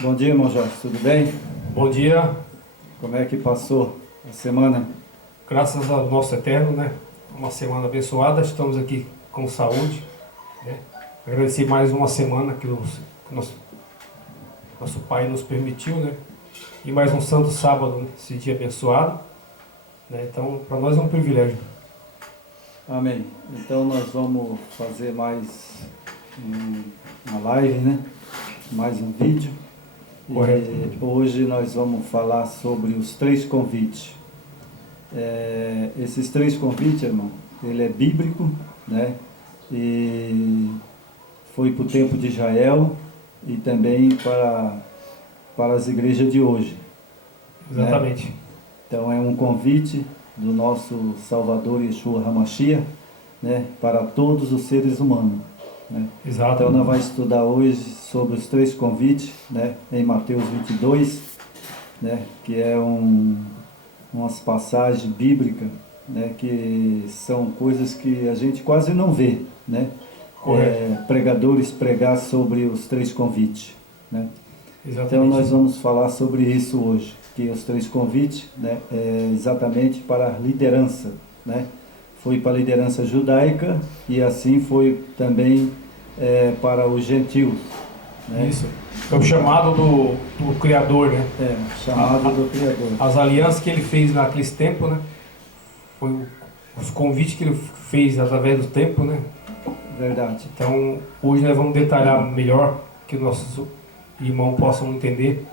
Bom dia, irmão Jorge, tudo bem? Bom dia, Como é que passou a semana? graças ao nosso Eterno, né? Uma semana abençoada, estamos aqui com saúde, né? Agradecer mais uma semana que o nosso Pai nos permitiu, né? E mais um santo sábado, né? Esse dia abençoado, né? Então, para nós é um privilégio. Amém. Então nós vamos fazer mais uma live, né? Mais um vídeo. Correto. E hoje nós vamos falar sobre os 3 convites. Esses 3 convites, irmão, ele é bíblico, né? E foi para o tempo de Israel e também para as igrejas de hoje. Exatamente. Né? Então é um convite do nosso Salvador Yeshua HaMashiach, né? Para todos os seres humanos. Né? Exato. Então nós vamos estudar hoje sobre os 3 convites, né? Em Mateus 22, né? Que é umas passagens bíblicas, né? Que são coisas que a gente quase não vê, né? Pregadores pregar sobre os 3 convites, né? Exatamente. Então nós vamos falar sobre isso hoje, que os 3 convites, né? É exatamente para a liderança, né? Foi para a liderança judaica e assim foi também para os gentios. Né? Isso. É o chamado do Criador, né? Chamado do Criador. As alianças que ele fez naqueles tempos, né? Foi os convites que ele fez através do tempo, né? Verdade. Então, hoje nós vamos detalhar melhor, que nossos irmãos possam entender.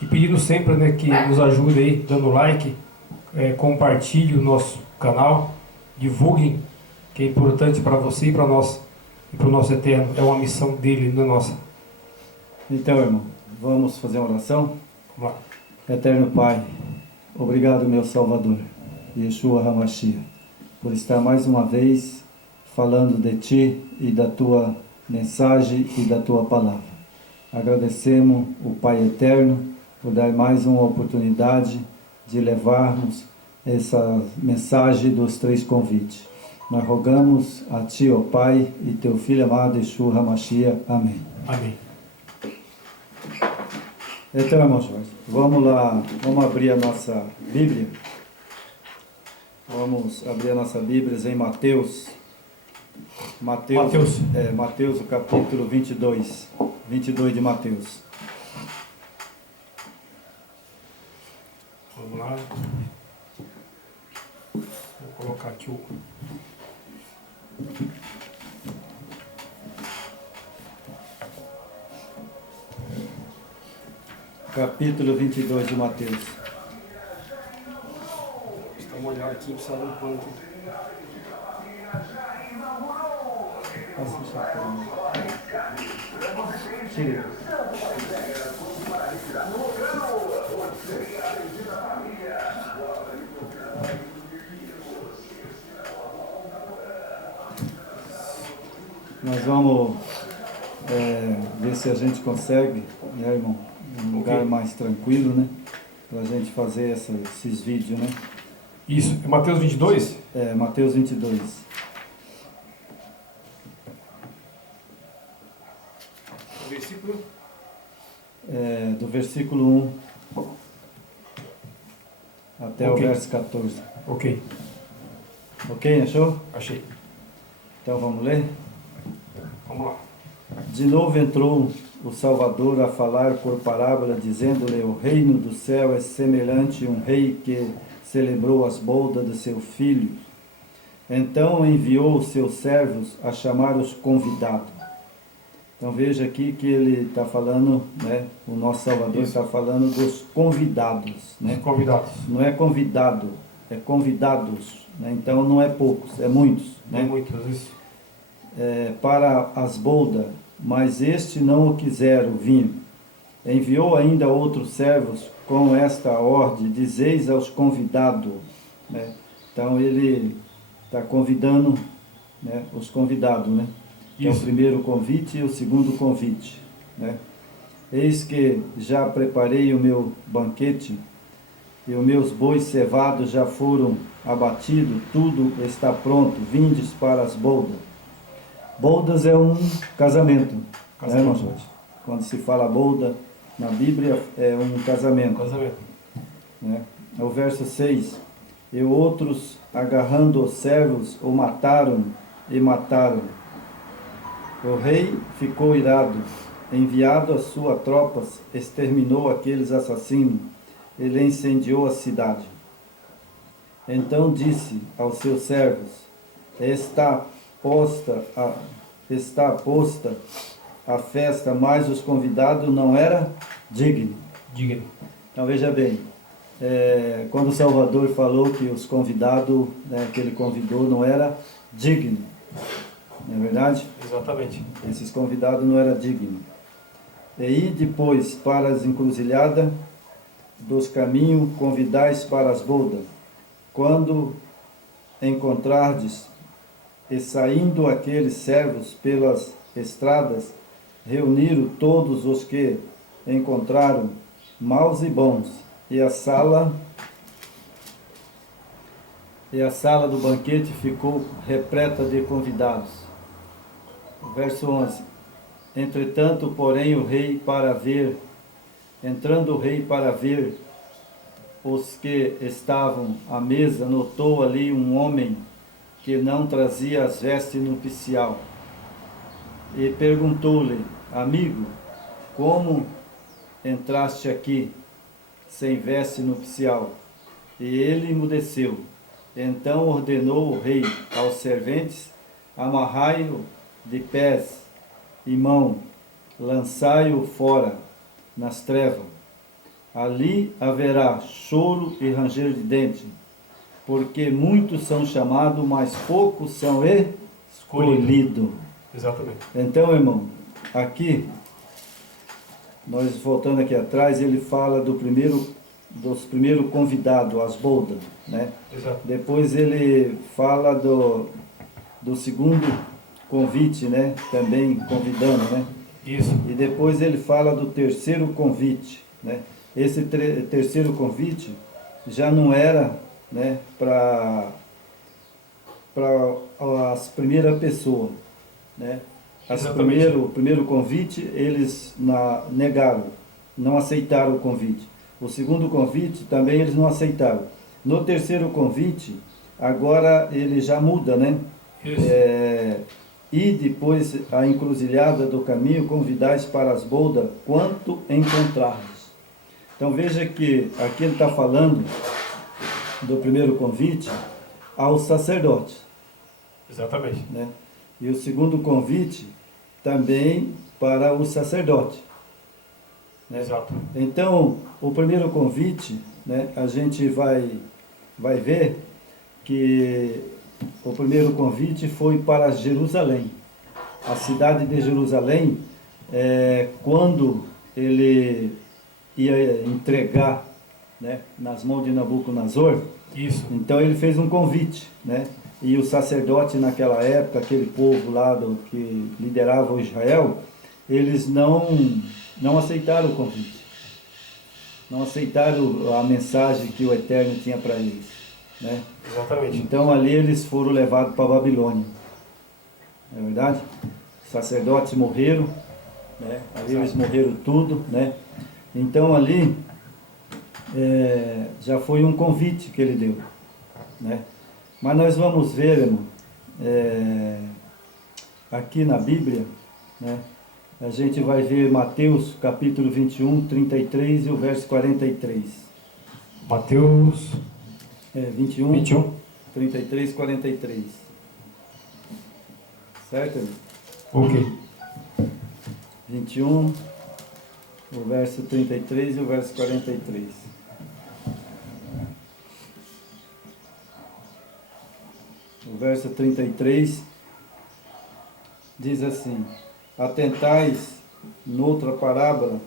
E pedindo sempre, né, que nos ajude aí, dando like, compartilhe o nosso canal, divulguem, que é importante para você e para nós, e para o nosso Eterno. É uma missão dele, não é nossa. Então, irmão, vamos fazer uma oração? Vamos lá. Eterno Pai, obrigado, meu Salvador, Yeshua HaMashiach, por estar mais uma vez falando de Ti e da Tua mensagem e da Tua palavra. Agradecemos o Pai Eterno por dar mais uma oportunidade de levarmos essa mensagem dos 3 convites. Nós rogamos a Ti, ó Pai, e Teu Filho amado, Yeshua HaMashiach. Amém. Amém. Então, irmão Jorge, vamos lá, vamos abrir a nossa Bíblia. Vamos abrir a nossa Bíblia em Mateus. Mateus, o capítulo 22 de Mateus. Vamos lá. Vou colocar aqui o... Capítulo 22 de Mateus. Está molhado aqui, precisa de um pano aqui. Passa o chapéu. Tira. Nós vamos ver se a gente consegue, né, irmão? Um lugar mais tranquilo, né? Para a gente fazer esses vídeos, né? Isso, é Mateus 22? Mateus 22. O versículo? Do versículo 1 até o Ok. verso 14. Ok, Ok, achou? achei. Então vamos ler? Vamos lá. De novo entrou o Salvador a falar por parábola, dizendo-lhe: o reino do céu é semelhante a um rei que celebrou as bodas de seu filho. Então enviou os seus servos a chamar os convidados. Então veja aqui que ele está falando, né? O nosso Salvador está falando dos convidados, né? Convidados. Não é convidado, é convidados, né? Então não é poucos, é muitos, né? É muitas, isso. Para as bodas, mas este não o quiseram vir. Enviou ainda outros servos com esta ordem: dizeis aos convidados, né? Então ele está convidando, né, os convidados, né? Que é o primeiro convite e o segundo convite, né? Eis que já preparei o meu banquete, e os meus bois cevados já foram abatidos, tudo está pronto, vindes para as boldas. Boldas é um casamento, né, irmão Jorge? Quando se fala bolda na Bíblia, é um casamento. Né? O verso 6, e outros, agarrando os servos, o mataram e mataram. O rei ficou irado, enviado as suas tropas, exterminou aqueles assassinos, ele incendiou a cidade. Então disse aos seus servos, está posta a festa, mas os convidados não eram dignos. Então veja bem, quando o Salvador falou que os convidados, né, que ele convidou não era digno, não é verdade? Exatamente. Esses convidados não eram dignos. E depois para as encruzilhadas dos caminhos, convidais para as bodas. Quando encontrardes, e saindo aqueles servos pelas estradas, reuniram todos os que encontraram, maus e bons, e a sala do banquete ficou repleta de convidados. Verso 11. Entretanto, porém, entrando o rei para ver os que estavam à mesa, notou ali um homem que não trazia as vestes nupcial. E perguntou-lhe, amigo, como entraste aqui sem veste nupcial? E ele emudeceu. Então ordenou o rei aos serventes, amarrai-o de pés e mão, lançai-o fora nas trevas. Ali haverá choro e ranger de dente, porque muitos são chamados, mas poucos são escolhidos. Exatamente. Então, irmão, aqui, nós voltando aqui atrás, ele fala dos primeiros convidados, as bodas, né? Exato. Depois ele fala do segundo convite, né? Também convidando, né? Isso. E depois ele fala do terceiro convite, né? Esse terceiro convite já não era, né, para as primeiras pessoas, né? O primeiro convite eles negaram, não aceitaram o convite. O segundo convite também eles não aceitaram. No terceiro convite, agora ele já muda, né? E depois a encruzilhada do caminho, convidais para as bodas, quanto encontrardes. Então veja que aqui ele está falando do primeiro convite aos sacerdotes. Exatamente. Né? E o segundo convite também para o sacerdote. Né? Exato. Então, o primeiro convite, né, a gente vai ver que o primeiro convite foi para Jerusalém. A cidade de Jerusalém, quando ele ia entregar, né, nas mãos de Nabucodonosor, isso. Então ele fez um convite, né? E o sacerdote naquela época, aquele povo lá que liderava o Israel, eles não aceitaram o convite. Não aceitaram a mensagem que o Eterno tinha para eles, né? Exatamente. Então ali eles foram levados para a Babilônia. Não é verdade? Os sacerdotes morreram, né? Ali eles morreram tudo, né? Então ali já foi um convite que ele deu, né? Mas nós vamos ver, irmão, aqui na Bíblia, né? A gente vai ver Mateus capítulo 21, 33 e o verso 43. Mateus 21, 33, 43. Certo, irmão? Ok. 21, o verso 33 e o verso 43. O verso 33 diz assim: atentais, noutra parábola,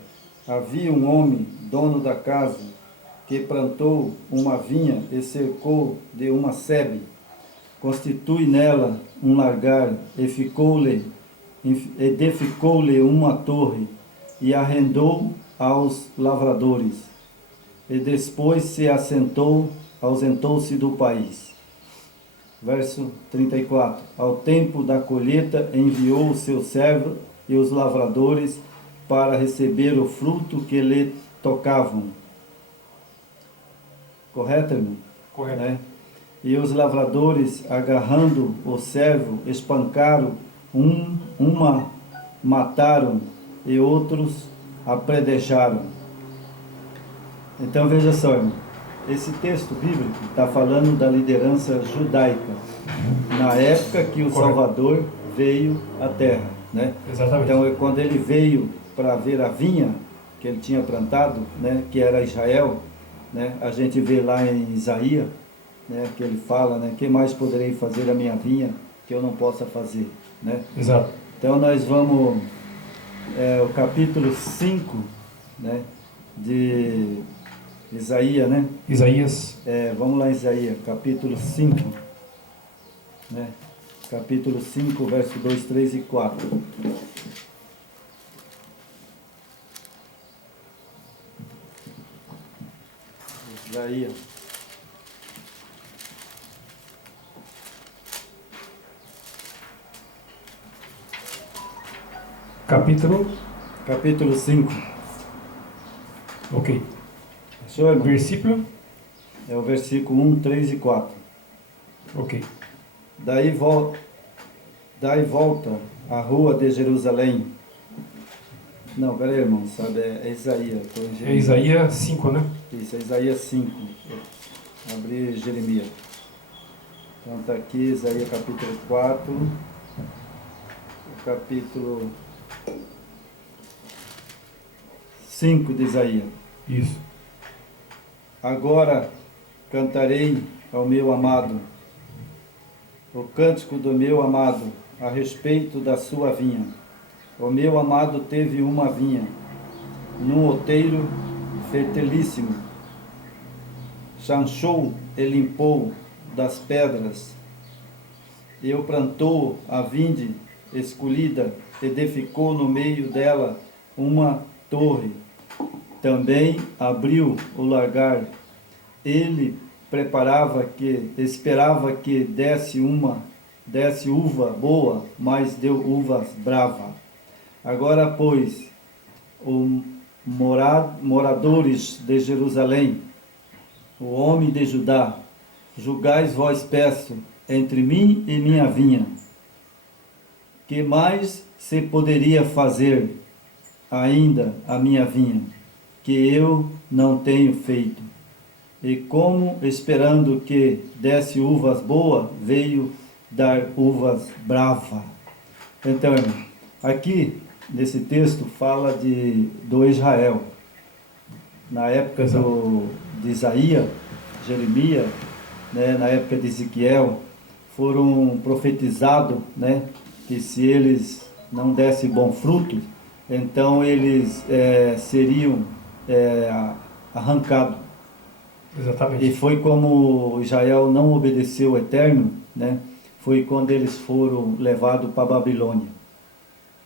havia um homem, dono da casa, que plantou uma vinha e cercou de uma sebe, constitui nela um largar, edificou-lhe uma torre, e arrendou aos lavradores, e depois se ausentou-se do país. Verso 34. Ao tempo da colheita enviou o seu servo e os lavradores para receber o fruto que lhe tocavam. Correto, irmão? Correto. Né? E os lavradores, agarrando o servo, espancaram, uma mataram e outros apredejaram. Então veja só, irmão, esse texto bíblico está falando da liderança judaica, na época que o Salvador veio à terra, né? Exatamente. Então quando ele veio para ver a vinha que ele tinha plantado, né, que era Israel, né, a gente vê lá em Isaías, né, que ele fala, né, que mais poderei fazer a minha vinha que eu não possa fazer, né? Exato. Então nós vamos, o capítulo 5, né, de Isaías, né? Isaías. Vamos lá, Isaías, capítulo 5, né? Capítulo 5, verso 2, 3 e 4. Isaías. Capítulo 5. Ok. Achou, irmão? Versículo. É o versículo 1, 3 e 4. Ok. Daí volta à rua de Jerusalém. Não, peraí, irmão, sabe? É Isaías. É Isaías 5, né? Isso, é Isaías 5. Abri Jeremias. Então está aqui Isaías capítulo 4, o capítulo 5 de Isaías. Isso. Agora cantarei ao meu amado, o cântico do meu amado, a respeito da sua vinha. O meu amado teve uma vinha, num outeiro fertilíssimo. Chanchou e limpou das pedras. Eu plantou a vinde escolhida, edificou no meio dela uma torre. Também abriu o largar. Ele esperava que desse uva boa, mas deu uvas brava. Agora, pois, moradores de Jerusalém, o homem de Judá, julgais vós, peço, entre mim e minha vinha. Que mais se poderia fazer ainda a minha vinha, que eu não tenho feito? E como, esperando que desse uvas boas, veio dar uvas brava. Então, irmão, aqui nesse texto fala do Israel. Na época de Isaías, Jeremias, né, na época de Ezequiel, foram profetizados, né, que se eles não dessem bom fruto, então eles seriam arrancados. Exatamente. E foi como Israel não obedeceu o Eterno, né, foi quando eles foram levados para a Babilônia,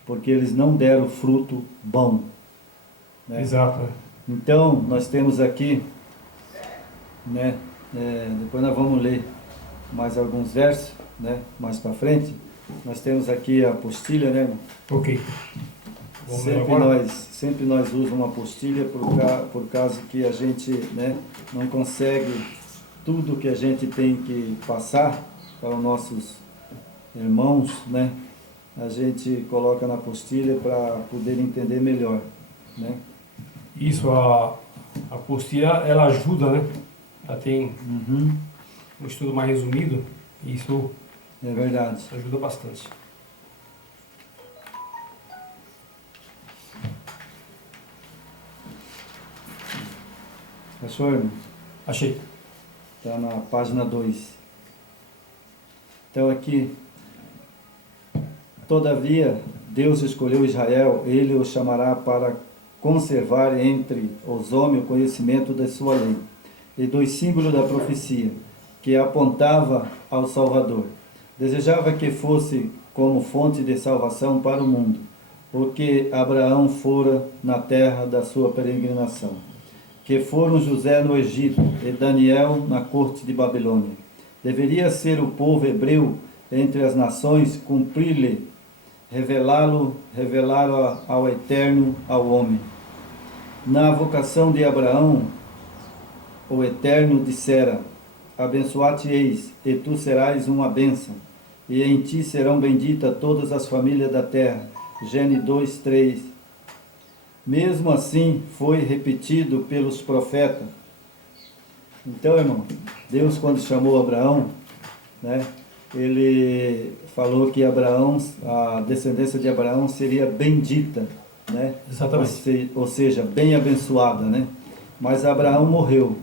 porque eles não deram fruto bom, né? Exato. Então, nós temos aqui, né, depois nós vamos ler mais alguns versos, né, mais para frente. Nós temos aqui a apostila, né, irmão? Ok. Vamos ler agora? Sempre nós usamos uma apostila por causa que a gente, né, não consegue tudo que a gente tem que passar para os nossos irmãos, né? A gente coloca na apostila para poder entender melhor, né? Isso, a apostila, ela ajuda, né? Ela tem um estudo mais resumido, e isso É verdade. ajuda bastante. Achou, irmão? Achei. Está na página 2. Então aqui, todavia, Deus escolheu Israel, ele o chamará para conservar entre os homens o conhecimento da sua lei e dos símbolos da profecia, que apontava ao Salvador. Desejava que fosse como fonte de salvação para o mundo, o que Abraão fora na terra da sua peregrinação. que foram José no Egito e Daniel na corte de Babilônia. Deveria ser o povo hebreu entre as nações, cumprir-lhe, revelá-lo ao Eterno, ao homem. Na vocação de Abraão, o Eterno dissera: abençoar-te-eis, e tu serás uma bênção, e em ti serão benditas todas as famílias da terra. Gênesis 2, 3. Mesmo assim, foi repetido pelos profetas. Então, irmão, Deus, quando chamou Abraão, né, ele falou que Abraão, a descendência de Abraão seria bendita, né? Exatamente. Ou seja, bem abençoada, né? Mas Abraão morreu,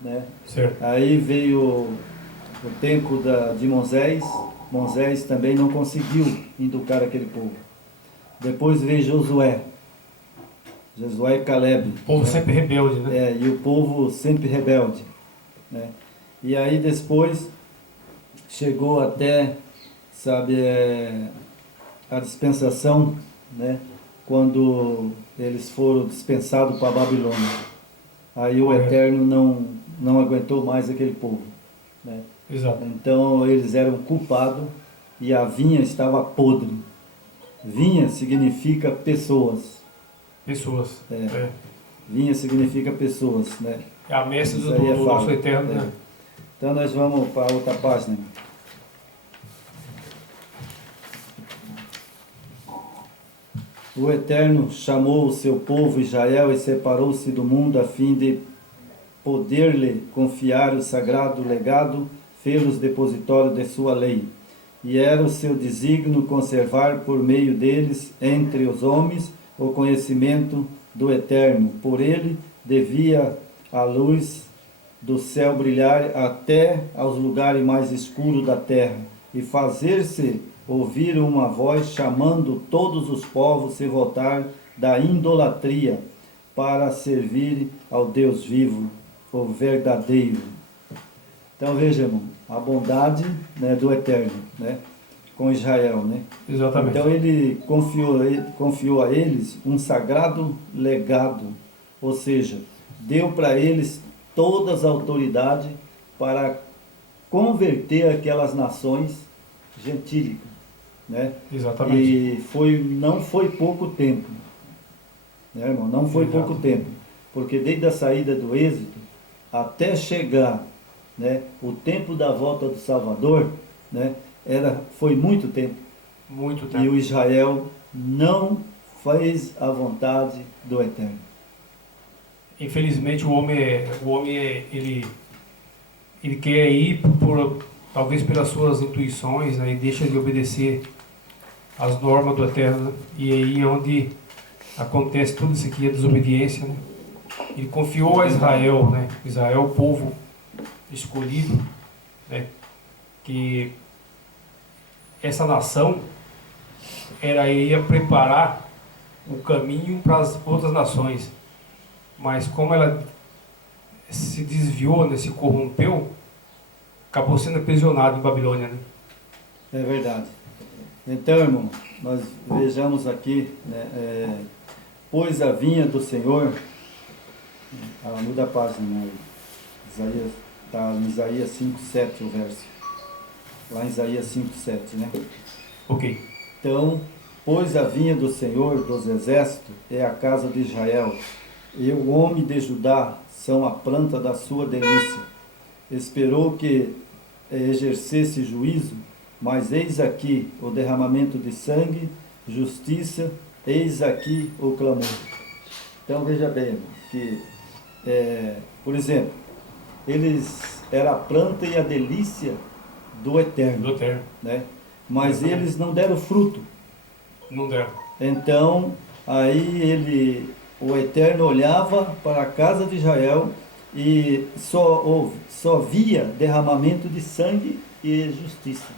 né? Certo. Aí veio o tempo de Moisés. Moisés também não conseguiu educar aquele povo. Depois veio Josué e Caleb. O povo sempre rebelde, né? E o povo sempre rebelde, né? E aí depois chegou até, sabe, a dispensação, né? Quando eles foram dispensados para a Babilônia. Aí o Eterno não aguentou mais aquele povo, né? Exato. Então eles eram culpados e a vinha estava podre. Vinha significa pessoas. Pessoas. Vinha significa pessoas, né? É a mestre do Isso aí nosso Eterno, né? Então nós vamos para outra página. O Eterno chamou o seu povo Israel e separou-se do mundo a fim de poder-lhe confiar o sagrado legado, fê-los depositório de sua lei. E era o seu desígnio conservar por meio deles, entre os homens, o conhecimento do Eterno. Por ele devia a luz do céu brilhar até aos lugares mais escuros da terra, e fazer-se ouvir uma voz chamando todos os povos se voltar da idolatria para servir ao Deus vivo, o verdadeiro. Então veja, irmão, a bondade, né, do Eterno, né, com Israel, né? Exatamente. Então ele confiou a eles um sagrado legado, ou seja, deu para eles todas as autoridades para converter aquelas nações gentílicas, né? Exatamente. E não foi pouco tempo, né, irmão? Não foi pouco tempo, porque desde a saída do Êxodo até chegar, né, o tempo da volta do Salvador, né, foi muito tempo. Muito tempo. E o Israel não fez a vontade do Eterno. Infelizmente o homem ele quer ir talvez pelas suas intuições, né, e deixa de obedecer as normas do Eterno, né? E aí é onde acontece tudo isso aqui, a desobediência, né? Ele confiou a Israel, né? Israel, o povo escolhido, né? Que essa nação ia preparar o caminho para as outras nações, mas como ela se desviou, né, se corrompeu, acabou sendo aprisionado em Babilônia, né? É verdade. Então, irmão, nós vejamos aqui, né, pois a vinha do Senhor, muda a página, né? Está em Isaías 5:7 o verso. Lá em Isaías 5:7, né? Ok. Então, pois a vinha do Senhor dos exércitos é a casa de Israel, e o homem de Judá são a planta da sua delícia. Esperou que exercesse juízo, mas eis aqui o derramamento de sangue, justiça, eis aqui o clamor. Então veja bem, irmão, que, por exemplo, eles eram a planta e a delícia do Eterno. Do Eterno. Né? Mas eles não deram fruto. Não deram. Então, aí o Eterno olhava para a casa de Israel e só via derramamento de sangue e justiça.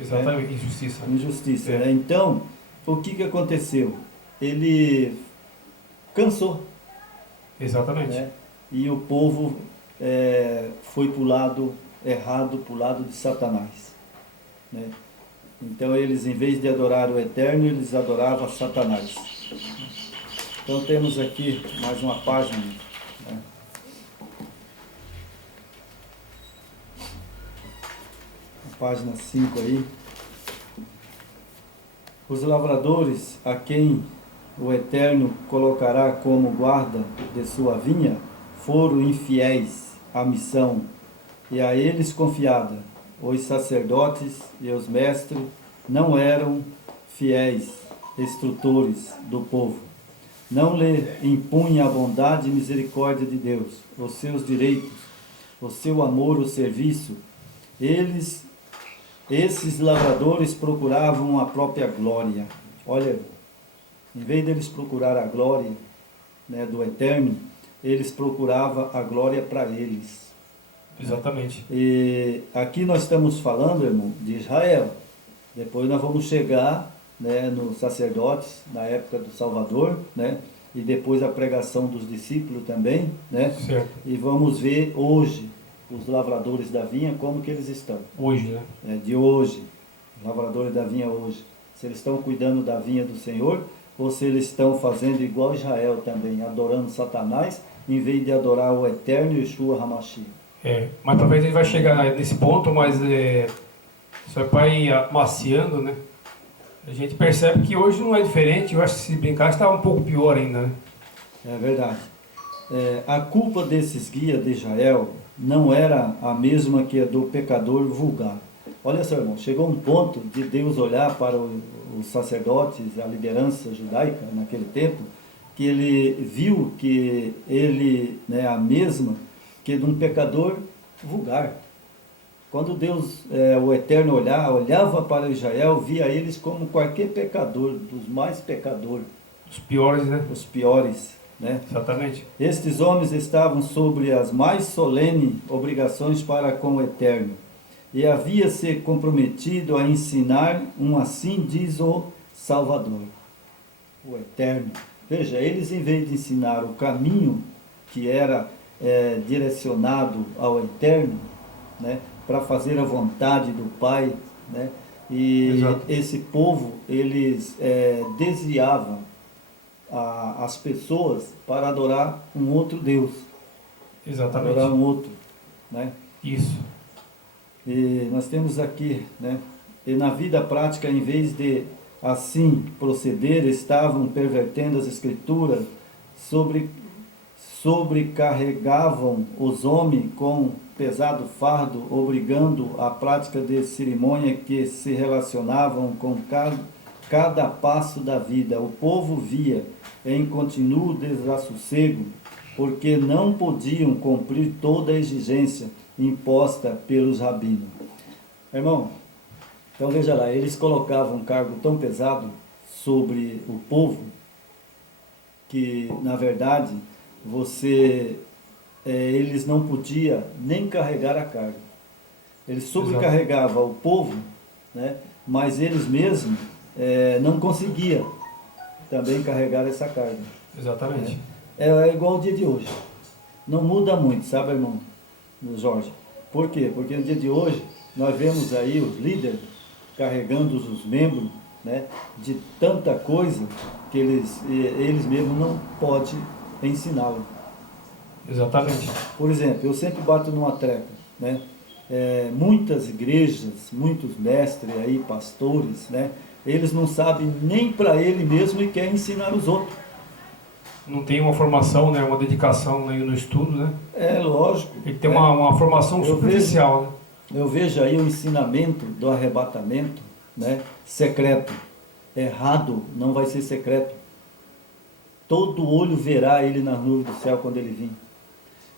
Exatamente, né? Injustiça. Injustiça, né? Então, o que aconteceu? Ele cansou. Exatamente. Né? E o povo foi para o lado errado, para o lado de Satanás. Né? Então eles, em vez de adorar o Eterno, eles adoravam Satanás. Então temos aqui mais uma página né? Página 5 aí. Os lavradores, a quem o Eterno colocará como guarda de sua vinha, foram infiéis à missão, e a eles confiada. Os sacerdotes e os mestres não eram fiéis instrutores do povo. Não lhe impunha a bondade e misericórdia de Deus, os seus direitos, o seu amor, o serviço. Esses lavradores procuravam a própria glória. Olha, em vez deles procurar a glória, né, do Eterno, eles procuravam a glória para eles. Exatamente. E aqui nós estamos falando, irmão, de Israel. Depois nós vamos chegar, né, nos sacerdotes, na época do Salvador, né, e depois a pregação dos discípulos também, né? Certo. E vamos ver hoje os lavradores da vinha, como que eles estão. Hoje, né? De hoje, os lavradores da vinha hoje. Se eles estão cuidando da vinha do Senhor, ou se eles estão fazendo igual Israel também, adorando Satanás, em vez de adorar o Eterno Yeshua HaMashiach. Mas talvez a gente vai chegar nesse ponto, mas só para ir amaciando, né? A gente percebe que hoje não é diferente. Eu acho que se brincar está um pouco pior ainda, né? É verdade. A culpa desses guias de Israel não era a mesma que a do pecador vulgar. Olha só, irmão, chegou um ponto de Deus olhar para os sacerdotes, a liderança judaica naquele tempo, que ele viu que ele, né, a mesma que de um pecador vulgar. Quando Deus, o Eterno olhava para Israel, via eles como qualquer pecador, dos mais pecadores. Os piores, né? Os piores, né? Exatamente. Estes homens estavam sobre as mais solenes obrigações para com o Eterno, e havia-se comprometido a ensinar assim diz o Salvador, o Eterno. Veja, eles em vez de ensinar o caminho que era direcionado ao Eterno, né, para fazer a vontade do Pai, né, e Exato. esse povo, eles desviavam as pessoas para adorar um outro Deus. Exatamente. Adorar um outro, né? Isso. E nós temos aqui, né? E na vida prática, em vez de assim proceder, estavam pervertendo as escrituras, sobrecarregavam os homens com pesado fardo, obrigando a prática de cerimônia que se relacionavam com cada passo da vida. O povo via em contínuo desassossego, porque não podiam cumprir toda a exigência imposta pelos rabinos. Irmão, então veja lá, eles colocavam um cargo tão pesado sobre o povo, que na verdade eles não podiam nem carregar a carga. Eles sobrecarregavam o povo, né, mas eles mesmos não conseguiam também carregar essa carga. Exatamente. É igual ao dia de hoje. Não muda muito, sabe, irmão Jorge? Por quê? Porque no dia de hoje nós vemos aí os líderes carregando os membros, né, de tanta coisa que eles mesmos não podem ensiná-lo. Exatamente. Por exemplo, eu sempre bato numa tecla, né? Muitas igrejas, muitos mestres aí, pastores, né? Eles não sabem nem para ele mesmo e querem ensinar os outros. Não tem uma formação, né, uma dedicação aí no estudo, né? É lógico. Ele tem uma formação superficial, né? Eu vejo aí o ensinamento do arrebatamento, né, secreto. Errado não vai ser secreto. Todo olho verá ele nas nuvens do céu quando ele vir.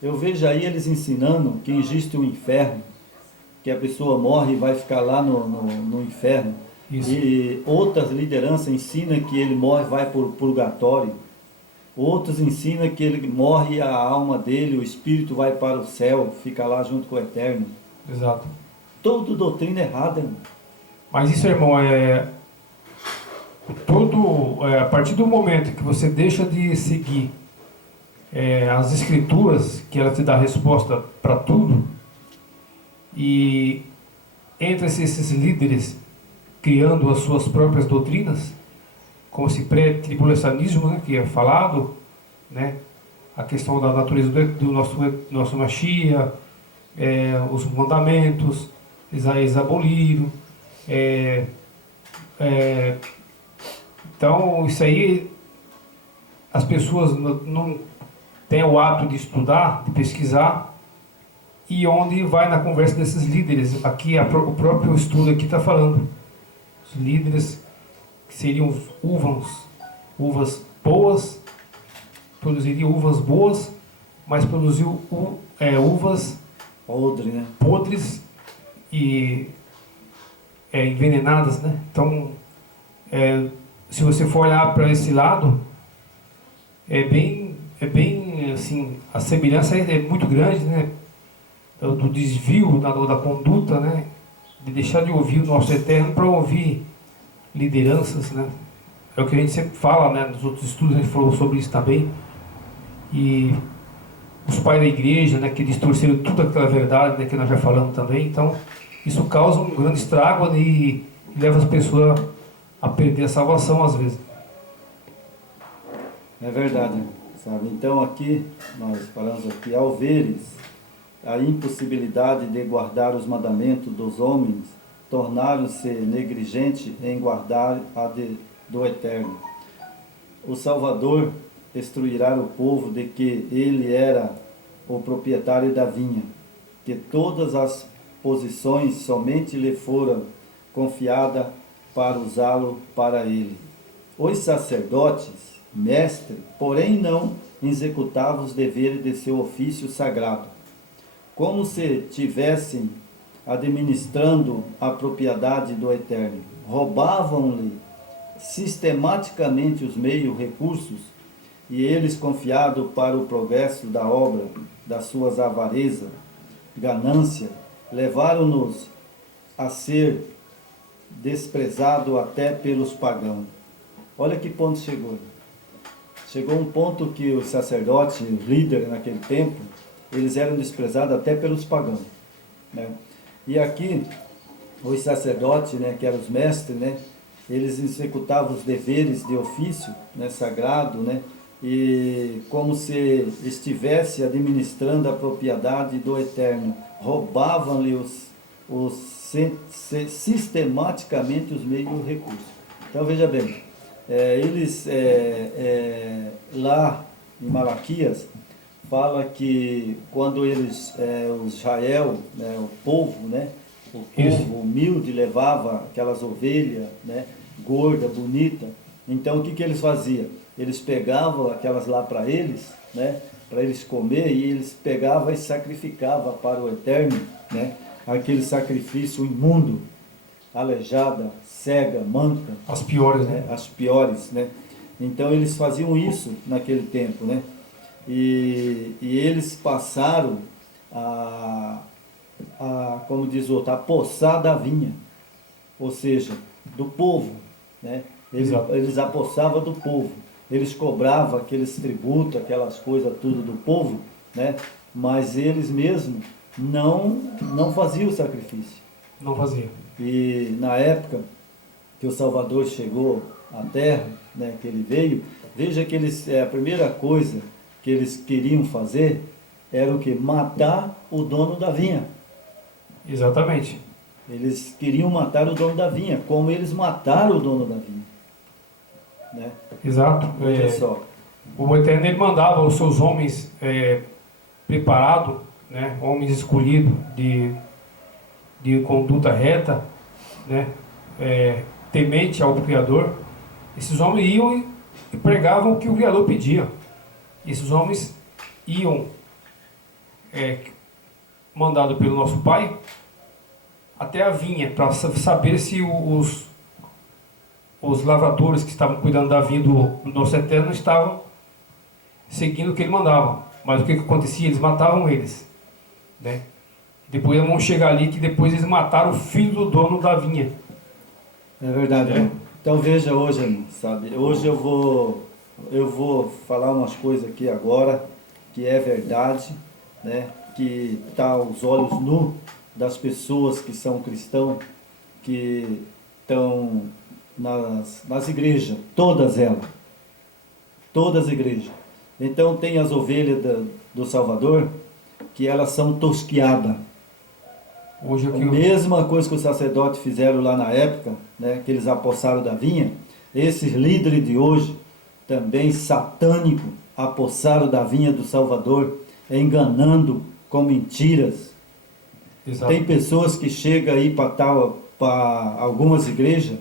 Eu vejo aí eles ensinando que existe um inferno, que a pessoa morre e vai ficar lá no inferno. Isso. E outras lideranças ensinam que ele morre e vai para o purgatório. Outros ensinam que ele morre e a alma dele, o espírito vai para o céu, fica lá junto com o Eterno. Exato. Toda doutrina errada, irmão. Mas isso, irmão, a partir do momento que você deixa de seguir as escrituras, que ela te dá resposta para tudo, e entre esses líderes criando as suas próprias doutrinas, como esse pré-tribulacionismo, né, que é falado, né, a questão da natureza do nosso Mashiach, os mandamentos, eles aboliram. Então, isso aí, as pessoas não têm o hábito de estudar, de pesquisar, e onde vai na conversa desses líderes. Aqui, o próprio estudo aqui está falando. Os líderes que seriam uvas boas, produziriam uvas boas, mas produziu uvas podres e envenenadas, né? Então, se você for olhar para esse lado, é bem assim, a semelhança é muito grande, né? Do desvio da conduta, né? De deixar de ouvir o nosso Eterno para ouvir lideranças, né? É o que a gente sempre fala, né? Nos outros estudos a gente falou sobre isso também. E os pais da igreja, né? Que distorceram tudo aquela verdade, né? Que nós já falamos também. Então, isso causa um grande estrago, né? E leva as pessoas a perder a salvação às vezes. É verdade, sabe? Então aqui, nós falamos aqui, ao veres a impossibilidade de guardar os mandamentos dos homens, tornaram-se negligentes em guardar do Eterno. O Salvador instruirá o povo de que ele era o proprietário da vinha, que todas as posições somente lhe foram confiadas para usá-lo para ele. Os sacerdotes, mestre, porém não executavam os deveres de seu ofício sagrado, como se tivessem administrando a propriedade do Eterno. Roubavam-lhe sistematicamente os meios, recursos, e eles, confiados para o progresso da obra, das suas avarezas, ganância, levaram-nos a ser desprezado até pelos pagãos. Olha que ponto chegou. Chegou um ponto que os sacerdotes, os líderes naquele tempo, eles eram desprezados até pelos pagãos, né? E aqui, os sacerdotes, né, que eram os mestres, né, eles executavam os deveres de ofício, né, sagrado, né, e como se estivesse administrando a propriedade do Eterno. Roubavam-lhe sistematicamente os meios e os recursos. Então veja bem, eles lá em Malaquias fala que quando eles, o Israel, né, o povo, né, o povo humilde levava aquelas ovelhas, né, gorda, bonita, então o que eles faziam? Eles pegavam aquelas lá para eles, né, para eles comer, e eles pegavam e sacrificavam para o Eterno, né, aquele sacrifício imundo, aleijada, cega, manca. As piores, né? As piores, né? Então eles faziam isso naquele tempo, né? E eles passaram como diz o outro, a poçar da vinha, ou seja, do povo, né? Eles apossavam do povo, eles cobravam aqueles tributos, aquelas coisas tudo do povo, né? Mas eles mesmos não faziam o sacrifício. Não fazia. E na época que o Salvador chegou à terra, né, que ele veio, veja que a primeira coisa que eles queriam fazer era o que? Matar o dono da vinha. Exatamente. Eles queriam matar o dono da vinha, como eles mataram o dono da vinha, né? Exato. Veja só. O Eterno, ele mandava os seus homens preparados, né, homens escolhidos de conduta reta, né, temente ao Criador. Esses homens iam e pregavam o que o Criador pedia. Esses homens iam, mandado pelo nosso Pai, até a vinha, para saber se os lavradores que estavam cuidando da vinha do nosso Eterno estavam seguindo o que ele mandava. Mas o que acontecia? Eles matavam eles, né? Depois vão chegar ali que depois eles mataram o filho do dono da vinha. É verdade. Então veja hoje, sabe? Hoje eu vou falar umas coisas aqui agora que é verdade, né? Que está aos olhos nus das pessoas que são cristãos, que estão nas igrejas, todas elas, todas as igrejas. Então tem as ovelhas do Salvador, que elas são tosquiadas. Hoje A aqui mesma coisa que os sacerdotes fizeram lá na época, né, que eles apossaram da vinha, esses líderes de hoje, também satânico, apossaram da vinha do Salvador, enganando com mentiras. Exato. Tem pessoas que chegam aí para algumas igrejas,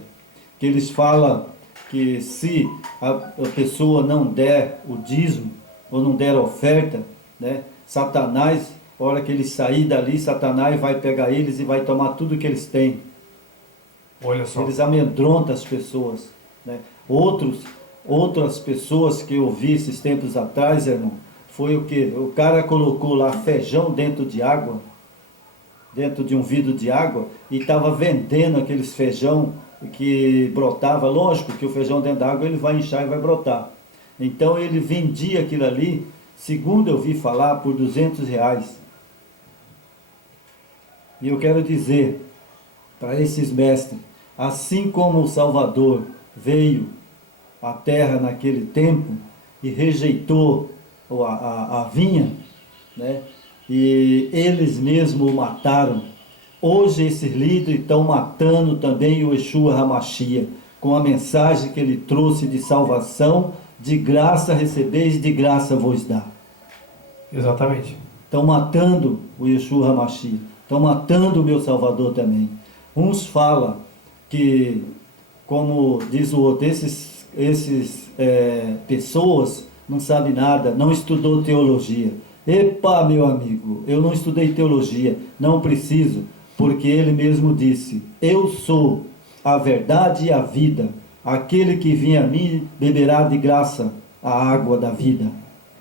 que eles falam que se a pessoa não der o dízimo, ou não der a oferta, né, Satanás, a hora que eles saírem dali, Satanás vai pegar eles e vai tomar tudo que eles têm. Olha só. Eles amedrontam as pessoas, né? Outras pessoas que eu vi esses tempos atrás, irmão, foi o que? O cara colocou lá feijão dentro de água, dentro de um vidro de água, e estava vendendo aqueles feijão que brotava. Lógico que o feijão dentro da água ele vai inchar e vai brotar. Então ele vendia aquilo ali, segundo eu vi falar, por R$200. E eu quero dizer para esses mestres, assim como o Salvador veio à terra naquele tempo e rejeitou a vinha, né? E eles mesmos o mataram, hoje esses líderes estão matando também o Yeshua HaMashiach, com a mensagem que ele trouxe de salvação, de graça recebeis, de graça vos dá. Exatamente. Estão matando o Yeshua HaMashiach, estão matando o meu Salvador também. Uns falam que, como diz o outro, esses pessoas não sabem nada, não estudou teologia. Epa, meu amigo, eu não estudei teologia, não preciso, porque ele mesmo disse, eu sou a verdade e a vida, aquele que vinha a mim beberá de graça a água da vida.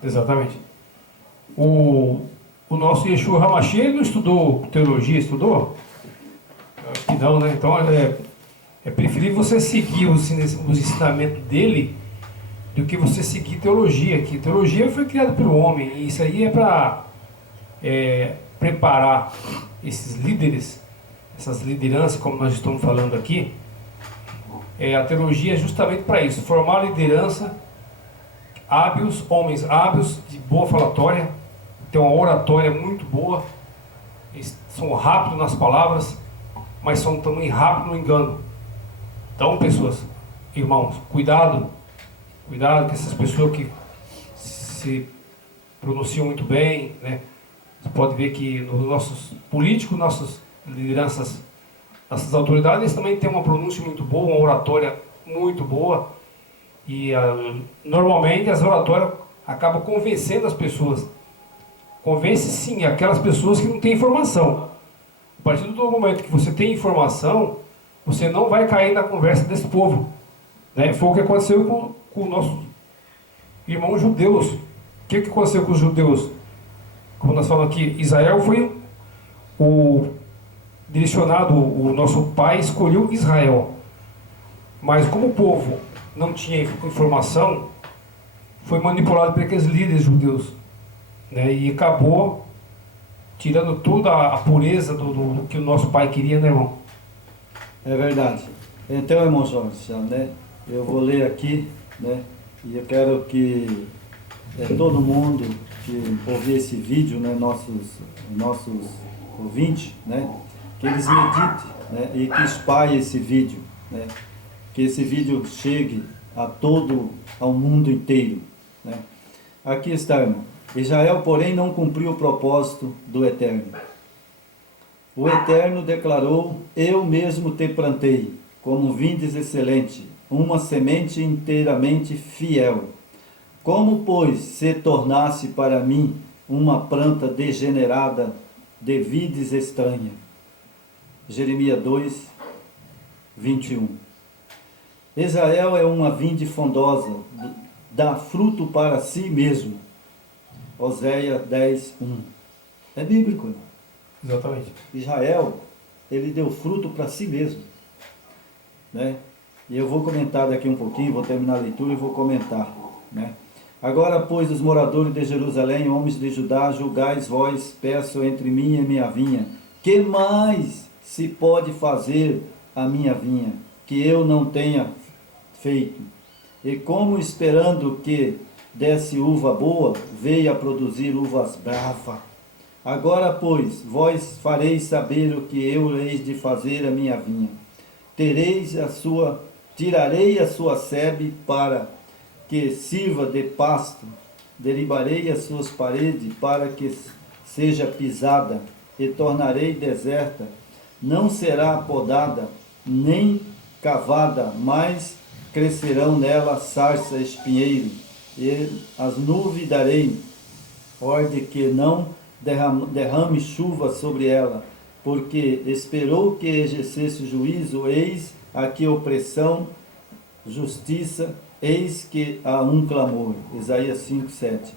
Exatamente. O nosso Yeshua HaMashiach, ele não estudou teologia, estudou? Eu acho que não, né? Então é preferível você seguir os ensinamentos dele do que você seguir teologia, que teologia foi criada pelo homem, e isso aí é para preparar esses líderes, essas lideranças, como nós estamos falando aqui. A teologia é justamente para isso, formar liderança, hábeis, homens hábeis, de boa falatória, tem uma oratória muito boa, eles são rápidos nas palavras, mas são também rápidos no engano. Então, pessoas, irmãos, cuidado com essas pessoas que se pronunciam muito bem, né? Você pode ver que nos nossos políticos, nossas lideranças, nossas autoridades, eles também têm uma pronúncia muito boa, uma oratória muito boa, e normalmente as oratórias acabam convencendo as pessoas. Convence sim aquelas pessoas que não têm informação. A partir do momento que você tem informação, você não vai cair na conversa desse povo, né? Foi o que aconteceu com os nossos irmãos judeus. O que aconteceu com os judeus? Como nós falamos aqui, Israel foi o direcionado, o nosso pai escolheu Israel. Mas como o povo não tinha informação, foi manipulado por aqueles líderes judeus, né? E acabou tirando toda a pureza do que o nosso pai queria, né, irmão? É verdade. Então, irmão Jorge, né, eu vou ler aqui, né, e eu quero que todo mundo que ouvir esse vídeo, né, nossos ouvintes, né, que eles meditem, né, e que espalhem esse vídeo, né, que esse vídeo chegue ao mundo inteiro, né. Aqui está, irmão. Israel, porém, não cumpriu o propósito do Eterno. O Eterno declarou, eu mesmo te plantei, como vindes excelente, uma semente inteiramente fiel. Como, pois, se tornasse para mim uma planta degenerada de vides estranha? Jeremias 2, 21. Israel é uma vinde frondosa, dá fruto para si mesmo. Oséias 10, 1. É bíblico, irmão. Exatamente. Israel, ele deu fruto para si mesmo, né? E eu vou comentar daqui um pouquinho, vou terminar a leitura e vou comentar, né? Agora, pois, os moradores de Jerusalém, homens de Judá, julgais vós, peço entre mim e minha vinha, que mais se pode fazer a minha vinha, que eu não tenha feito? E como esperando que desse uva boa, veio a produzir uvas bravas. Agora, pois, vós fareis saber o que eu heis de fazer a minha vinha. Tirarei a sua sebe para que sirva de pasto, derribarei as suas paredes para que seja pisada, e tornarei deserta. Não será podada, nem cavada, mas crescerão nela sarça, espinheiro, e as nuvens darei, ordem que não derrame chuva sobre ela, porque esperou que exercesse juízo, eis aqui opressão, justiça, eis que há um clamor. Isaías 5:7.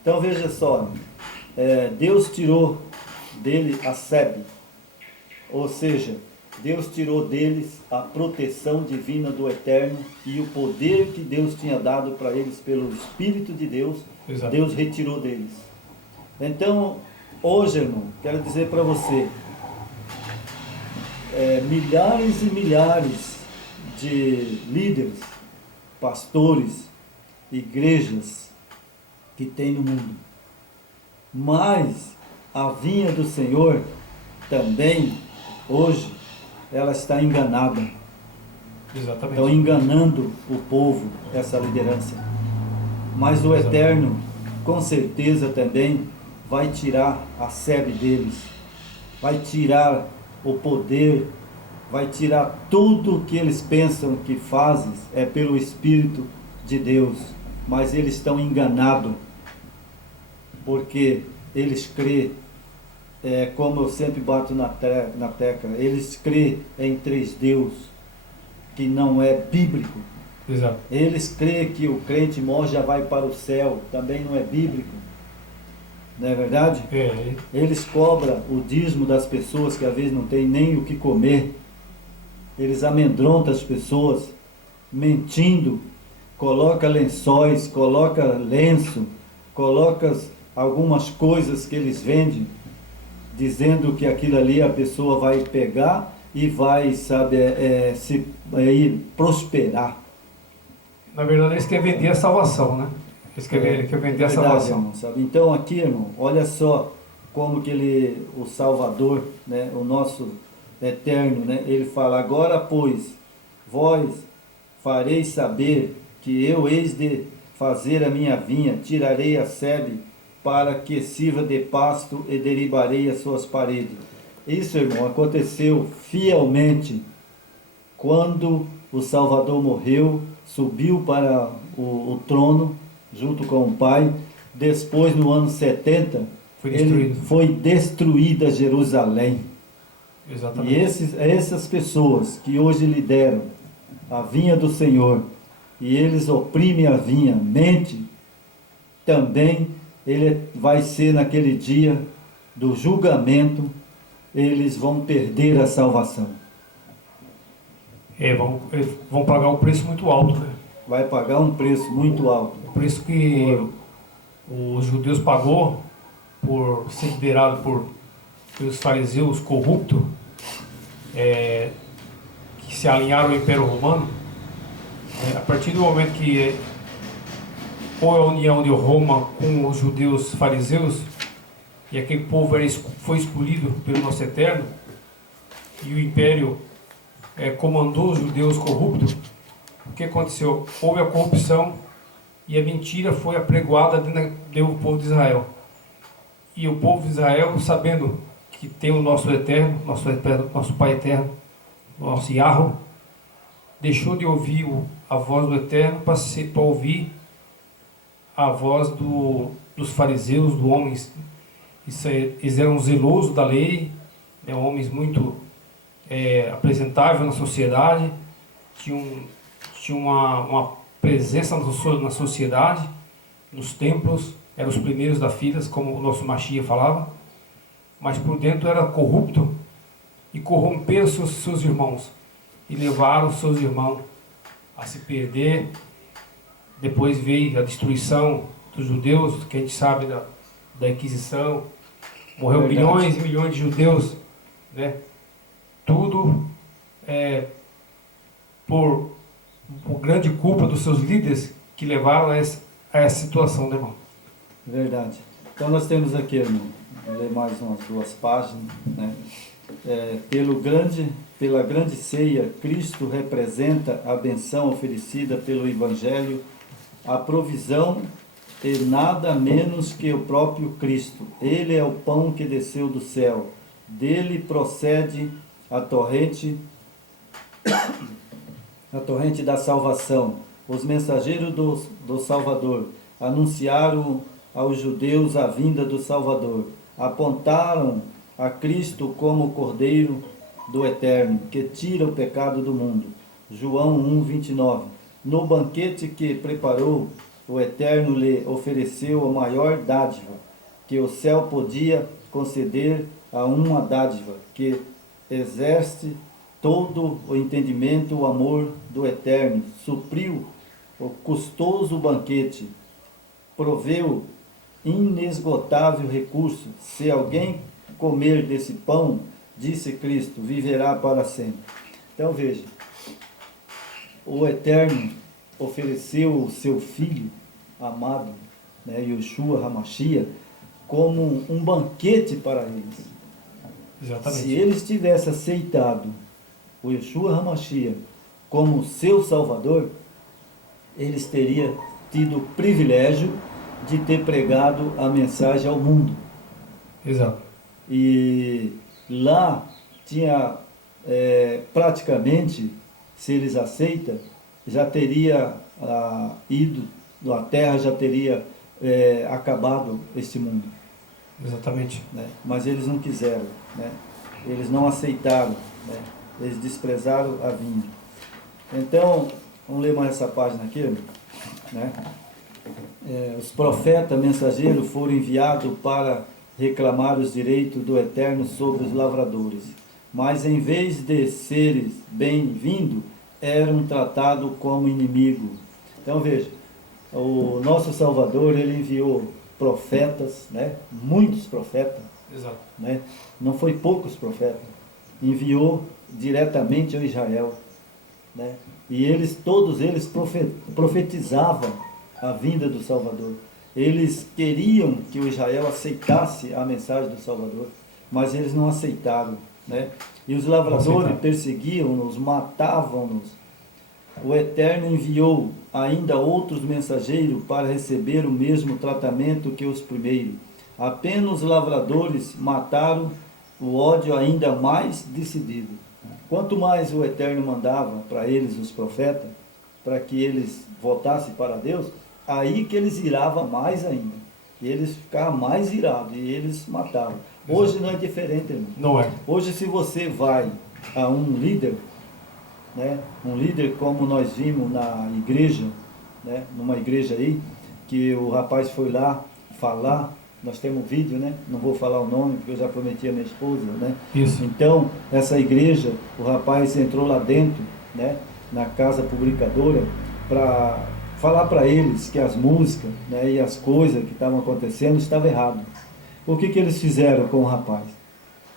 Então veja só, Deus tirou dele a sebe, ou seja, Deus tirou deles a proteção divina do Eterno e o poder que Deus tinha dado para eles pelo Espírito de Deus. Exato. Deus retirou deles. Então, hoje, irmão, quero dizer para você, milhares e milhares de líderes, pastores, igrejas que tem no mundo, mas a vinha do Senhor também, hoje, ela está enganada. Exatamente. Estão enganando o povo, essa liderança. Mas o Eterno, com certeza também, vai tirar a sebe deles, vai tirar o poder, vai tirar tudo que eles pensam que fazem pelo Espírito de Deus, mas eles estão enganados, porque eles crêem, como eu sempre bato na tecla, eles crêem em 3 Deus, que não é bíblico. Exato. Eles creem que o crente morre já vai para o céu, também não é bíblico. Não é verdade? Eles cobram o dízimo das pessoas que às vezes não tem nem o que comer. Eles amedrontam as pessoas, mentindo, coloca lençóis, coloca lenço, coloca algumas coisas que eles vendem, dizendo que aquilo ali a pessoa vai pegar e vai, prosperar. Na verdade, eles querem vender a salvação, né? Eles querem vender a salvação. Irmão, sabe? Então aqui, irmão, olha só como que o Salvador, né, o nosso Eterno, né, ele fala: agora, pois, vós fareis saber que eu heis de fazer a minha vinha, tirarei a sebe para que sirva de pasto e derribarei as suas paredes. Isso, irmão, aconteceu fielmente quando o Salvador morreu, subiu para o trono junto com o Pai. Depois, no ano 70, foi destruída Jerusalém. Exatamente. E essas pessoas que hoje lideram a vinha do Senhor, e eles oprimem a vinha, mente, também ele vai ser naquele dia do julgamento, eles vão perder a salvação. Vão pagar um preço muito alto, né? Vai pagar um preço muito alto. O preço que os judeus pagou por ser liderado pelos fariseus corruptos, que se alinharam ao Império Romano. A partir do momento que houve a união de Roma com os judeus fariseus, e aquele povo foi escolhido pelo nosso Eterno, e o Império comandou os judeus corruptos, o que aconteceu? Houve a corrupção e a mentira foi apregoada dentro do povo de Israel. E o povo de Israel, sabendo que tem o nosso Eterno, nosso Pai Eterno, nosso Yahweh, deixou de ouvir a voz do Eterno para ouvir a voz dos fariseus, dos homens. Eles eram zelosos da lei, homens muito apresentáveis na sociedade, tinham uma presença na sociedade, nos templos, eram os primeiros da fila, como o nosso Mashiach falava, mas por dentro era corrupto e corromperam seus irmãos e levaram seus irmãos a se perder. Depois veio a destruição dos judeus, que a gente sabe da Inquisição, morreu milhões e milhões de judeus, né? Tudo por grande culpa dos seus líderes, que levaram a essa situação, né, irmão? Verdade. Então nós temos aqui, irmão, vou ler mais umas 2 páginas, né? Pela grande ceia, Cristo representa a benção oferecida pelo Evangelho, a provisão e nada menos que o próprio Cristo. Ele é o pão que desceu do céu. Dele procede a torrente da salvação. Os mensageiros do Salvador anunciaram aos judeus a vinda do Salvador. Apontaram a Cristo como o Cordeiro do Eterno, que tira o pecado do mundo. João 1:29. No banquete que preparou, o Eterno lhe ofereceu a maior dádiva que o céu podia conceder a uma dádiva que exerce todo o entendimento, o amor do Eterno. Supriu o custoso banquete, proveu inesgotável recurso. Se alguém comer desse pão, disse Cristo, viverá para sempre. Então veja, o Eterno ofereceu o seu Filho amado, né, Yeshua HaMashiach, como um banquete para eles. Exatamente. Se eles tivessem aceitado o Yeshua HaMashiach como seu Salvador, eles teriam tido o privilégio de ter pregado a mensagem ao mundo. Exato. E lá tinha praticamente, se eles aceitam, já teria ido, a terra já teria acabado este mundo. Exatamente. Né? Mas eles não quiseram, né? Eles não aceitaram, né? Eles desprezaram a vinda. Então, vamos ler mais essa página aqui, né? Os profetas mensageiros foram enviados para reclamar os direitos do Eterno sobre os lavradores, mas em vez de seres bem-vindos, eram tratados como inimigo. Então veja, o nosso Salvador, ele enviou profetas, né? Muitos profetas. Exato. Né? Não foi poucos profetas, enviou diretamente ao Israel, né? E todos eles profetizavam a vinda do Salvador. Eles queriam que o Israel aceitasse a mensagem do Salvador, mas eles não aceitaram, né? E os lavradores perseguiam-nos, matavam-nos. O Eterno enviou ainda outros mensageiros para receber o mesmo tratamento que os primeiros. Apenas os lavradores mataram o ódio ainda mais decidido. Quanto mais o Eterno mandava para eles os profetas, para que eles voltassem para Deus, aí que eles iravam mais ainda. E eles ficavam mais irados, e eles matavam. Hoje não é diferente, irmão. Não é. Hoje, se você vai a um líder, né, um líder como nós vimos na igreja, né, numa igreja aí, que o rapaz foi lá falar, nós temos um vídeo, né, não vou falar o nome, porque eu já prometi a minha esposa, né. Isso. Então, essa igreja, o rapaz entrou lá dentro, né, na casa publicadora, para falar para eles que as músicas, né, e as coisas que estavam acontecendo estavam erradas. O que eles fizeram com o rapaz?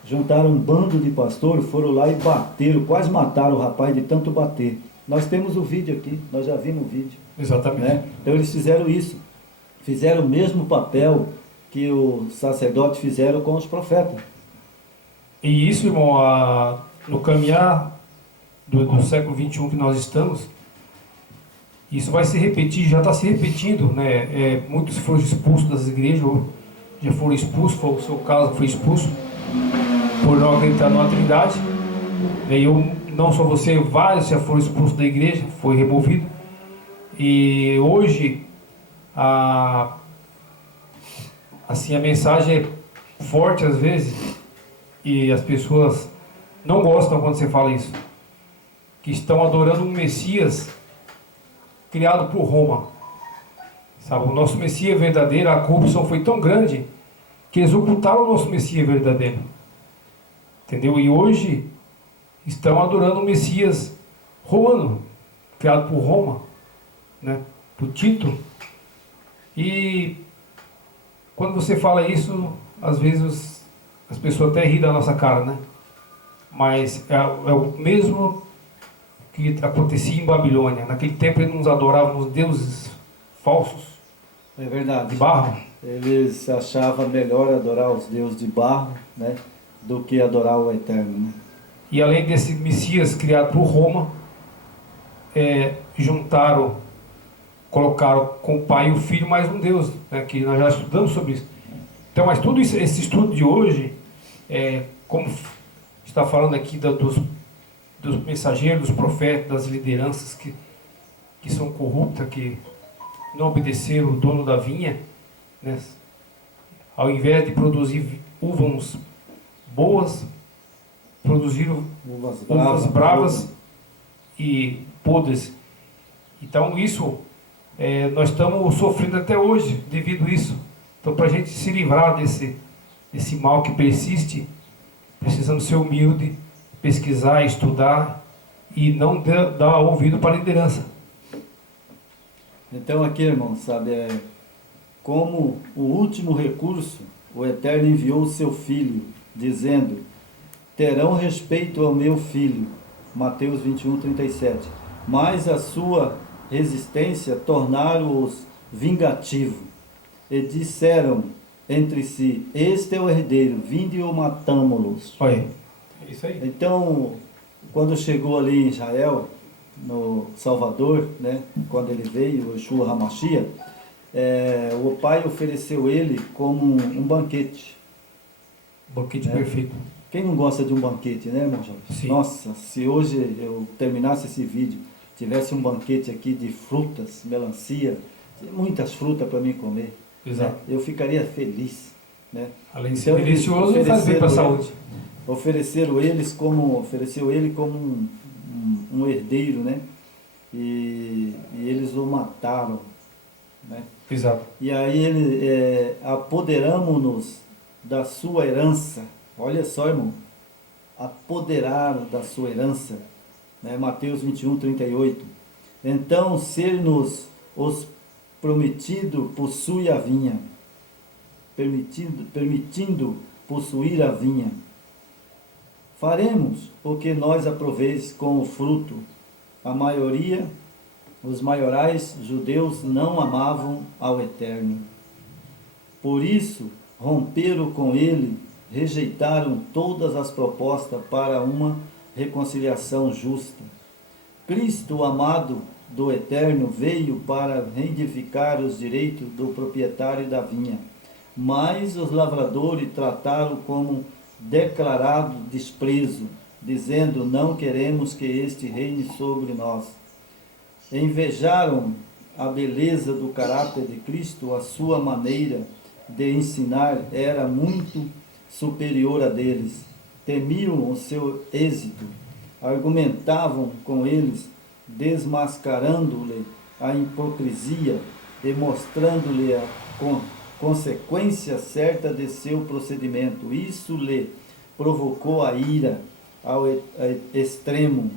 Juntaram um bando de pastores, foram lá e bateram, quase mataram o rapaz de tanto bater. Nós temos o vídeo aqui, nós já vimos o vídeo. Exatamente. Né? Então eles fizeram isso, fizeram o mesmo papel que os sacerdotes fizeram com os profetas. E isso, irmão, no caminhar do século XXI que nós estamos, isso vai se repetir, já está se repetindo, né? Muitos foram expulsos das igrejas, já foram expulsos, foi o seu caso, foi expulso por não acreditar na Trindade. E eu, não só você, vários já foram expulsos da igreja, foi removido. E hoje, assim, a mensagem é forte às vezes, e as pessoas não gostam quando você fala isso, que estão adorando um Messias criado por Roma. Sabe, o nosso Messias verdadeiro, a corrupção foi tão grande que eles ocultaram o nosso Messias verdadeiro. Entendeu? E hoje estão adorando o Messias romano, criado por Roma, né? Por Tito. E quando você fala isso, às vezes as pessoas até riem da nossa cara, né? Mas é o mesmo que acontecia em Babilônia. Naquele tempo eles nos adoravam os deuses falsos, É verdade. de barro. Eles achavam melhor adorar os deuses de barro, né, do que adorar o Eterno, né? E além desse Messias criado por Roma, juntaram, colocaram com o Pai e o Filho mais um Deus, né, que nós já estudamos sobre isso. Então, mas tudo isso, esse estudo de hoje, como está falando aqui dos mensageiros, dos profetas, das lideranças que são corruptas, que não obedeceram o dono da vinha, né, ao invés de produzir uvas boas, produziram uvas bravas e podres. Então isso, nós estamos sofrendo até hoje devido a isso. Então, para a gente se livrar desse mal que persiste, precisamos ser humilde, pesquisar, estudar e não dar ouvido para a liderança. Então aqui, irmão, sabe, como o último recurso, o Eterno enviou o seu Filho, dizendo: terão respeito ao meu Filho, Mateus 21:37. Mas a sua resistência tornaram-os vingativos, e disseram entre si: este é o herdeiro, vinde e o matamo-los. Olha, é isso aí. Então, quando chegou ali em Israel, no Salvador, né, quando ele veio, o Yeshua HaMashiach, o pai ofereceu ele como um banquete. Banquete perfeito. Quem não gosta de um banquete, né, irmão Jorge? Sim. Nossa, se hoje eu terminasse esse vídeo, tivesse um banquete aqui de frutas, melancia, muitas frutas para mim comer, Exato. né, eu ficaria feliz, né? Além de ser delicioso, faz bem para a saúde. Ofereceu ele como um herdeiro, né? E eles o mataram, né? Exato. E aí apoderamos-nos da sua herança. Olha só, irmão, apoderaram da sua herança, né? Mateus 21:38. Então, ser-nos os prometido possui a vinha, permitindo possuir a vinha. Faremos o que nós aproveis com o fruto. A maioria, os maiorais judeus não amavam ao Eterno. Por isso, romperam com ele, rejeitaram todas as propostas para uma reconciliação justa. Cristo, amado do Eterno, veio para reivindicar os direitos do proprietário da vinha, mas os lavradores trataram como declarado desprezo, dizendo: não queremos que este reine sobre nós. Invejaram a beleza do caráter de Cristo, a sua maneira de ensinar era muito superior a deles. Temiam o seu êxito, argumentavam com eles, desmascarando-lhe a hipocrisia e mostrando-lhe a consequência certa de seu procedimento. Isso lhe provocou a ira ao extremo.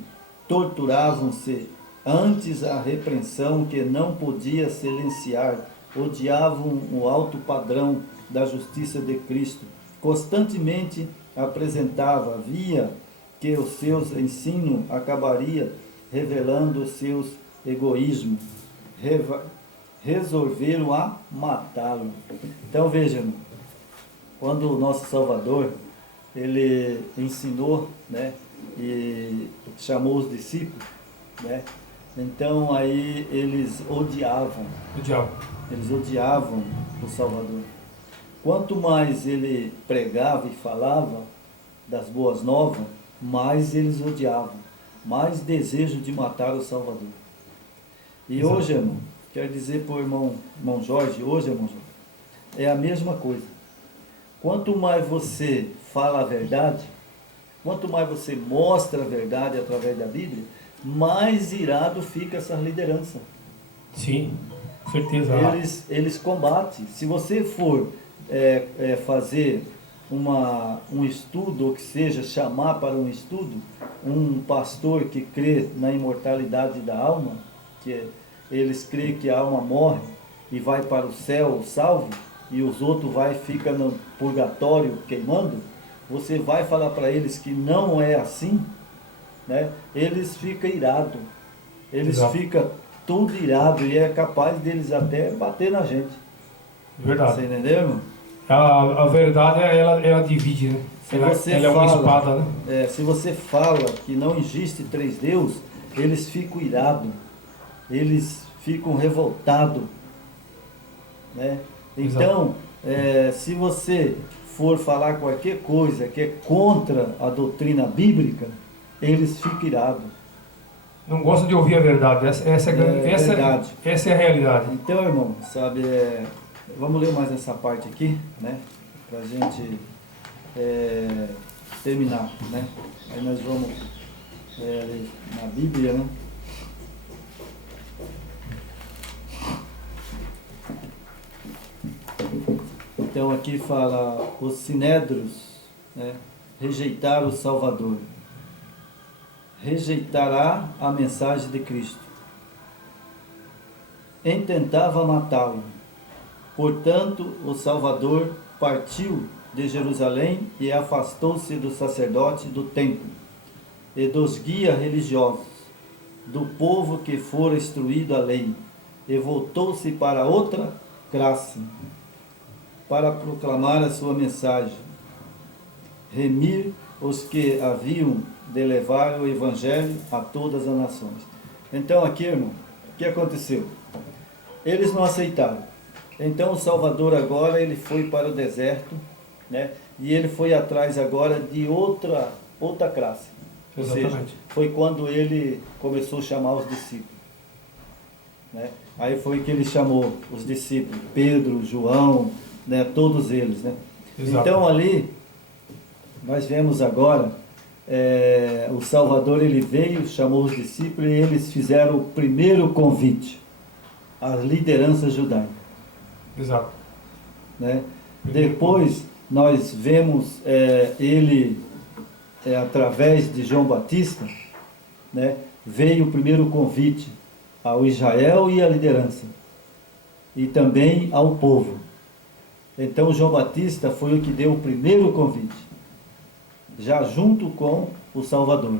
Torturavam-se antes a repreensão que não podia silenciar. Odiavam o alto padrão da justiça de Cristo. Constantemente apresentava, via que os seus ensinos acabaria revelando seus egoísmos. Resolveram a matá-lo. Então vejam, quando o nosso Salvador ele ensinou, né, e chamou os discípulos, né, então aí eles odiavam o Salvador. Quanto mais ele pregava e falava das boas novas, mais eles odiavam, mais desejo de matar o Salvador. E exato. Hoje, irmão, quero dizer para o irmão Jorge, irmão Jorge, é a mesma coisa. Quanto mais você fala a verdade, quanto mais você mostra a verdade através da Bíblia, mais irado fica essa liderança. Sim, com certeza. Eles combatem. Se você for fazer um estudo, ou que seja, chamar para um estudo, um pastor que crê na imortalidade da alma, eles creem que a alma morre e vai para o céu salvo, e os outros ficam no purgatório queimando, você vai falar para eles que não é assim, né? Eles ficam irados, ficam tudo irados, e é capaz deles até bater na gente. Verdade. Você entendeu, irmão? A verdade, ela divide, né? Se Ela, você ela é uma fala, espada, né? se você fala que não existe três deuses, eles ficam irados, eles ficam revoltados, né? Então, se você for falar qualquer coisa que é contra a doutrina bíblica, eles ficam irados. Não gosta de ouvir a verdade. Essa Verdade. Essa é a realidade. Então, irmão, sabe, vamos ler mais essa parte aqui, né? Pra gente terminar, né? Aí nós vamos na Bíblia, né? Então aqui fala, os sinédrios, né, rejeitaram o Salvador. Rejeitará a mensagem de Cristo. Intentava matá-lo. Portanto, o Salvador partiu de Jerusalém e afastou-se do sacerdote do templo e dos guias religiosos, do povo que fora instruído a lei, e voltou-se para outra classe, para proclamar a sua mensagem, remir os que haviam de levar o Evangelho a todas as nações. Então aqui, irmão, o que aconteceu? Eles não aceitaram. Então o Salvador agora ele foi para o deserto, né? E ele foi atrás agora de outra classe. Ou seja, foi quando ele começou a chamar os discípulos, né? Aí foi que ele chamou os discípulos, Pedro, João, né? Todos eles, né? Então ali nós vemos agora o Salvador, ele veio, chamou os discípulos e eles fizeram o primeiro convite à liderança judaica. Exato. Né? Depois nós vemos ele, através de João Batista, né? Veio o primeiro convite ao Israel e à liderança, e também ao povo. Então João Batista foi o que deu o primeiro convite, já junto com o Salvador.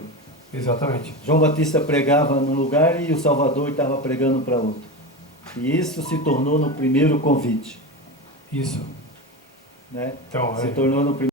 Exatamente. João Batista pregava num lugar e o Salvador estava pregando para outro. E isso se tornou no primeiro convite. Isso. Né? Então, se tornou no primeiro